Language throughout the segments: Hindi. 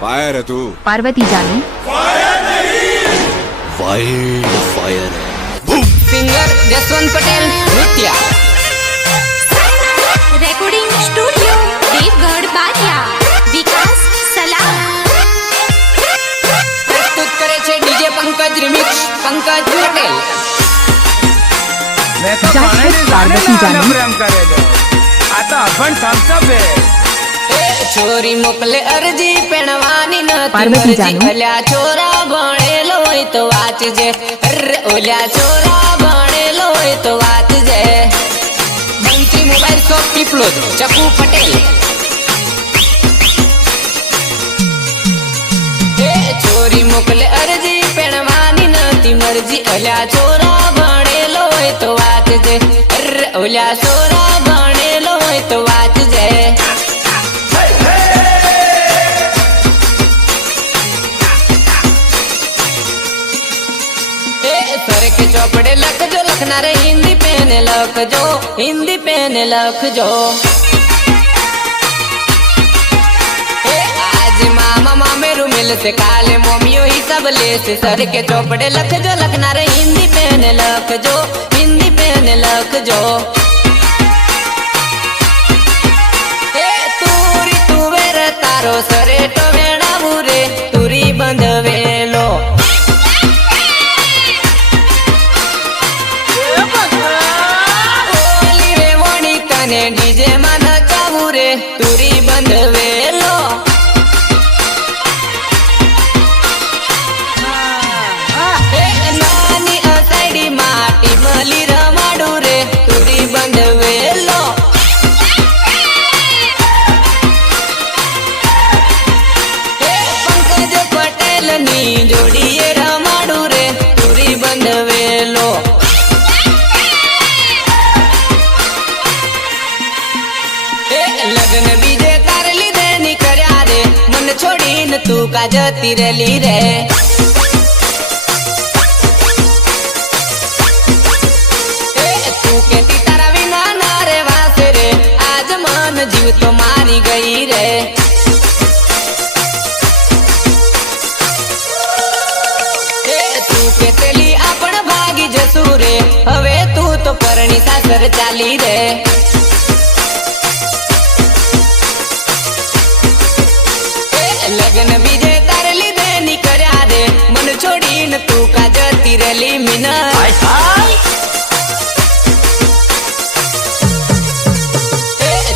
फायर है तू। पार्वती जानू वाइल्ड फायर है। Singer Jaswant Patel Nritya. Recording studio Devgadh Baria Vikas Salam प्रस्तुत करे छे डीजे पंकज रिमिक्स पंकज पटेल। मैं तो पार्वती जानू प्रेम करे दो आता अपन थम्स अप है। छोरी मोकले अर्जी पेणवानी नथी पार्वती मरजी जानू ओल्या छोरा भणेलो होय तो वाचजे अरे ओल्या छोरा भणेलो होय तो वाचजे। बंसी मोबाइल शॉप पीपलोद चकू पटेल। छोरी मोकले अर्जी पेणवानी नथी मरजी ओल्या छोरा भणेलो होय तो वाचजे अरे ओल्या छोरा भणेलो होय तो वाचजे। सर के चौपड़े लख जो लखना रे हिंदी पेन लख जो हिंदी पेन लख जो। आज मामा मामेरू मिल से काले मोमियो ही सब ले से सर के चौपड़े लख जो लखना रे हिंदी पेन लख जो हिंदी पेन लख जो। तूरी तुवेर तारो सरे तो वेणा मुरे तुरी बंधवेलो। डीजे मन चाहू रे तुरी बंधवेलो। नानी असाइडी माटी मली रमाडू रे तुरी बंधवेलो। पंकज पटेल नी जोड़िए रमाडू रे तुरी बंधवेलो। लगन बीजे तार लीधे नी कर्या रे मन छोड़ीन तू का जती रेली रे। तू केती तारा विना ना रे वासे रे आज मन जीव तो मारी गई रे। तू केतेली आपण भागी जसू रे हवे तू तो परणी सासर चाली रे। लगन बीजे तार लीधे नी कर्या रे मन छोड़ीन तू का जती रेली मीना।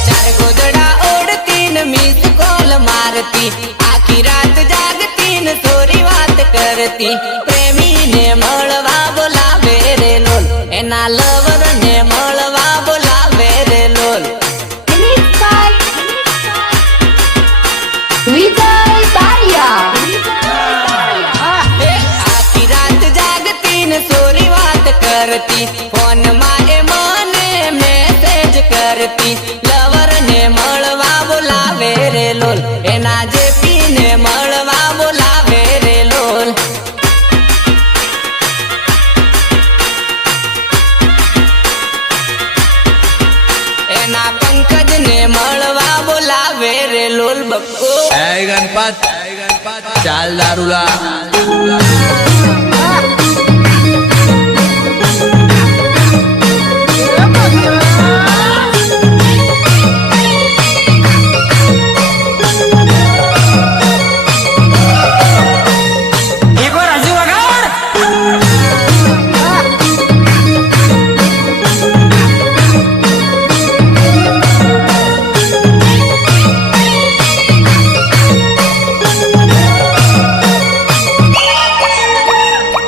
चार गोदड़ा ओढ़ती न मिस कॉल मारती आखी रात जागती न सोरी बात करती। प्रेमी ने मळवा बोलावे रे लोल एना लवर ने मळवा बोलावे रे लोल। विजय बारिया आखी रात जागती न सोरी बात करती फोन माए मने मैसेज करती। लवर ने मळवा बोलावे रे लोल एना जेपी ने मळवा बोलावे रे लोल। एना पंकज ने मळवा बोलावे रे लोल बक्को। गणपत चाल दारूला।